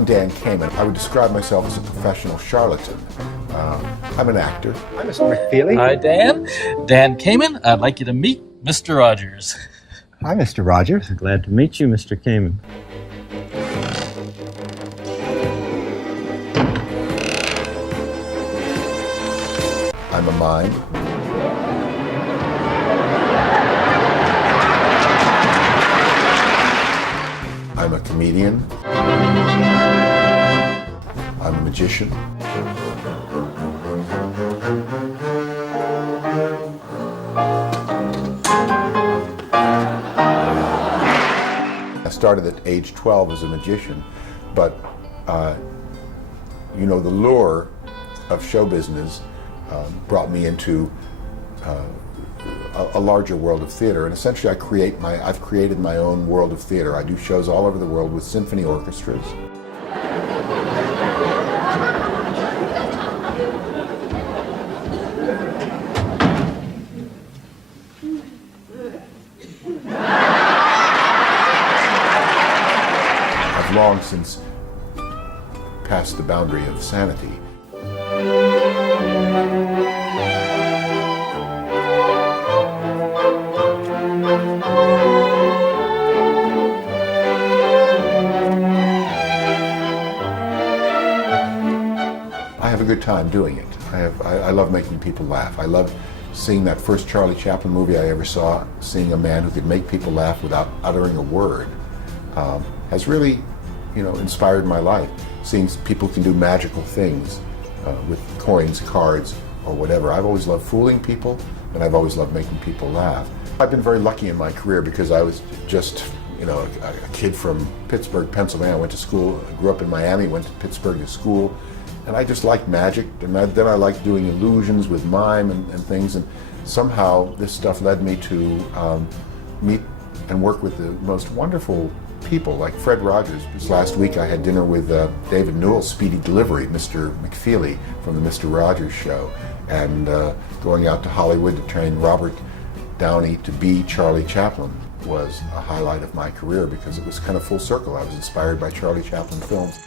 I'm Dan Kamen. I would describe myself as a professional charlatan. I'm an actor. Hi, Mr. McFeely. Hi, Dan. Dan Kamen. I'd like you to meet Mr. Rogers. Hi, Mr. Rogers. Glad to meet you, Mr. Kamen. I'm a mime. I'm a comedian. I'm a magician. I started at age 12 as a magician, but you know, the lure of show business brought me into a larger world of theater, and essentially I've created my own world of theater. I do shows all over the world with symphony orchestras. I've long since passed the boundary of sanity. I have a good time doing it. I love making people laugh. I love seeing that first Charlie Chaplin movie I ever saw, seeing a man who could make people laugh without uttering a word, has really, you know, inspired my life. Seeing people can do magical things with coins, cards, or whatever. I've always loved fooling people, and I've always loved making people laugh. I've been very lucky in my career because I was just, you know, a kid from Pittsburgh, Pennsylvania. I went to school, I grew up in Miami, went to Pittsburgh to school, and I just liked magic, and then I liked doing illusions with mime and things, and somehow this stuff led me to meet and work with the most wonderful people like Fred Rogers. Just last week I had dinner with David Newell, Speedy Delivery, Mr. McFeely from the Mr. Rogers Show, and going out to Hollywood to train Robert Downey to be Charlie Chaplin was a highlight of my career because it was kind of full circle. I was inspired by Charlie Chaplin films.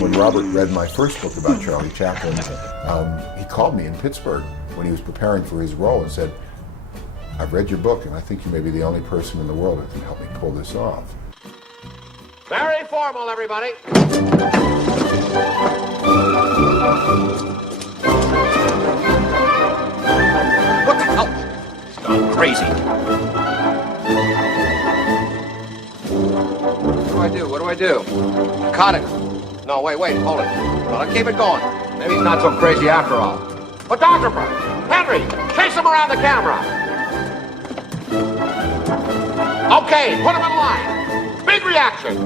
When Robert read my first book about Charlie Chaplin, he called me in Pittsburgh when he was preparing for his role and said, "I've read your book and I think you may be the only person in the world who can help me pull this off." Very formal, everybody. What the hell? It's gone crazy. What do I do? Cut it. No, wait, hold it. Well, keep it going. Maybe he's not so crazy after all. But Dr. Burke, Henry, chase him around the camera. Okay, put him in line. Big reaction.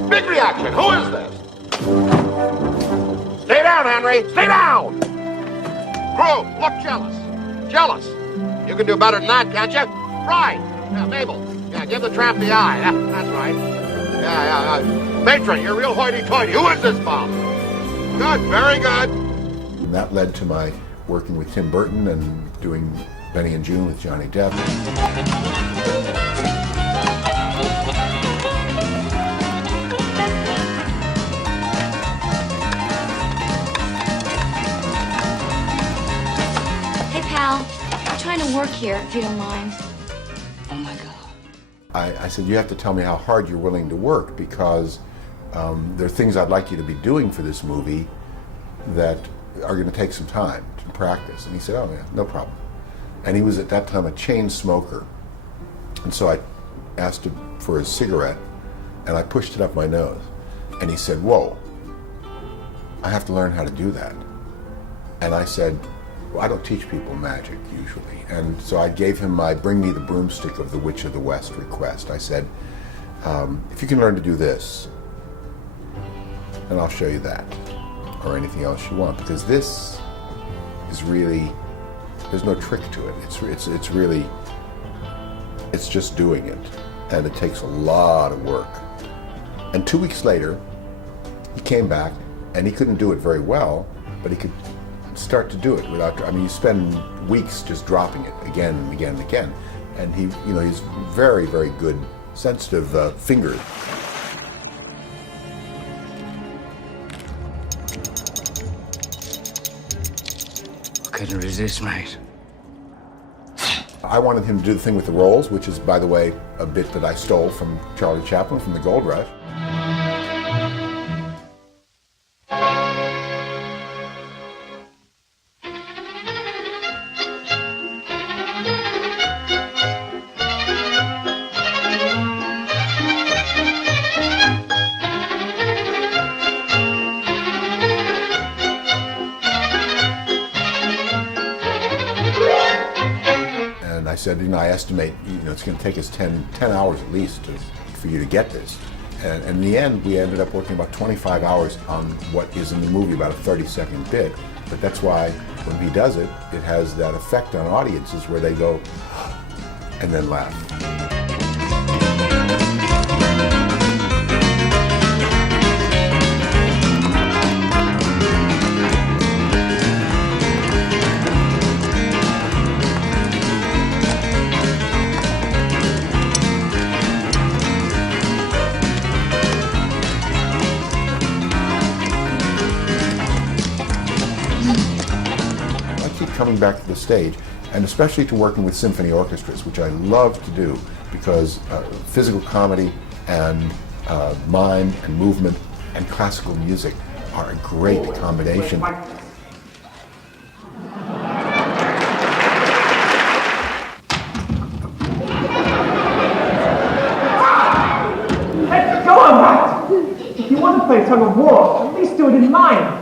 Who is this? Stay down, Henry. Stay down. Crew, look jealous. You can do better than that, can't you? Right. Yeah, Mabel. Yeah, give the tramp the eye. Yeah, that's right. Yeah. Matron, you're real hoity-toity. Who is this bum? Good, very good. And that led to my working with Tim Burton and doing Benny and June with Johnny Depp. Hey, pal. I'm trying to work here, if you don't mind. Oh, my God. I said, you have to tell me how hard you're willing to work because there are things I'd like you to be doing for this movie that are going to take some time to practice. And he said, oh yeah, no problem. And he was at that time a chain smoker. And so I asked him for a cigarette and I pushed it up my nose. And he said, whoa, I have to learn how to do that. And I said, well, I don't teach people magic usually. And so I gave him my Bring Me the Broomstick of the Witch of the West request. I said, if you can learn to do this, then I'll show you that. or anything else you want, because this is really, there's no trick to it. It's really, it's just doing it, and it takes a lot of work. And 2 weeks later, he came back, and he couldn't do it very well, but he could start to do it without, I mean, you spend weeks just dropping it again and again and again. And he, you know, he's very, very good, sensitive fingers. Couldn't resist, mate. I wanted him to do the thing with the rolls, which is, by the way, a bit that I stole from Charlie Chaplin from The Gold Rush. I said, you know, I estimate, you know, it's going to take us 10 hours at least for you to get this. And in the end, we ended up working about 25 hours on what is in the movie about a 30-second bit. But that's why when he does it, it has that effect on audiences where they go, and then laugh. Coming back to the stage, and especially to working with symphony orchestras, which I love to do, because physical comedy and mime and movement and classical music are a great combination. Hey, go on, Matt! If you want to play tug of war, at least do it in mine.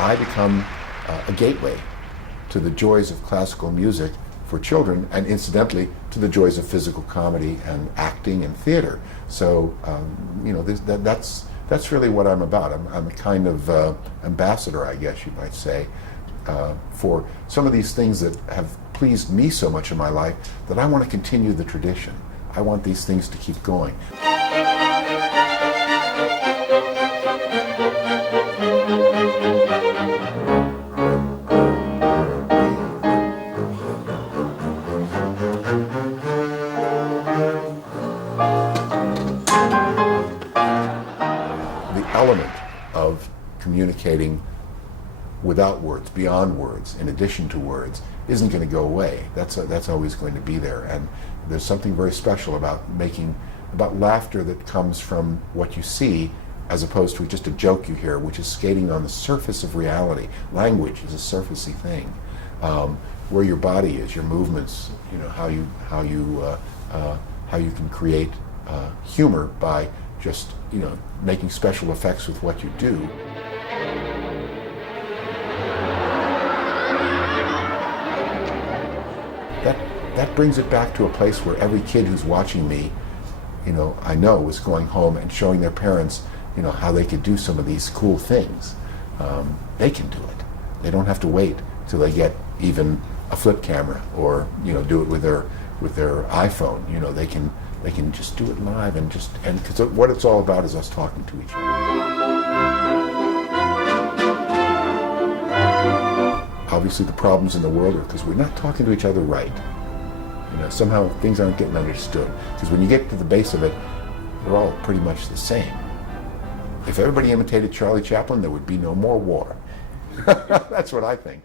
I become a gateway to the joys of classical music for children, and incidentally to the joys of physical comedy and acting and theater. So, you know, that's really what I'm about. I'm a kind of ambassador, I guess you might say, for some of these things that have pleased me so much in my life that I want to continue the tradition. I want these things to keep going. Element of communicating without words, beyond words, in addition to words, isn't going to go away. That's always going to be there. And there's something very special about laughter that comes from what you see, as opposed to just a joke you hear, which is skating on the surface of reality. Language is a surfacey thing. Where your body is, your movements, you know, how you can create humor by just, you know, making special effects with what you do. That brings it back to a place where every kid who's watching me, you know, I know is going home and showing their parents, you know, how they could do some of these cool things. They can do it. They don't have to wait till they get even a flip camera, or, you know, do it with their iPhone. You know, they can just do it live, and because what it's all about is us talking to each other. Obviously, the problems in the world are because we're not talking to each other right. You know, somehow things aren't getting understood. Because when you get to the base of it, we're all pretty much the same. If everybody imitated Charlie Chaplin, there would be no more war. That's what I think.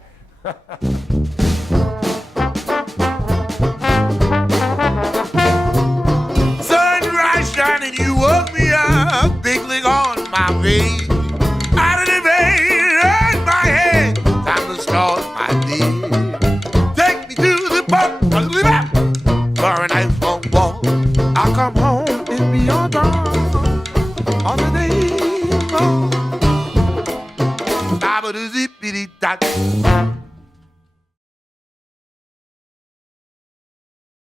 Sunrise shining, you woke me up, big lick on my face. Out of the vein, in my head, time to start my day. Take me to the pub, for a night phone walk. I'll come home and be all gone on the day long. Zippity dot.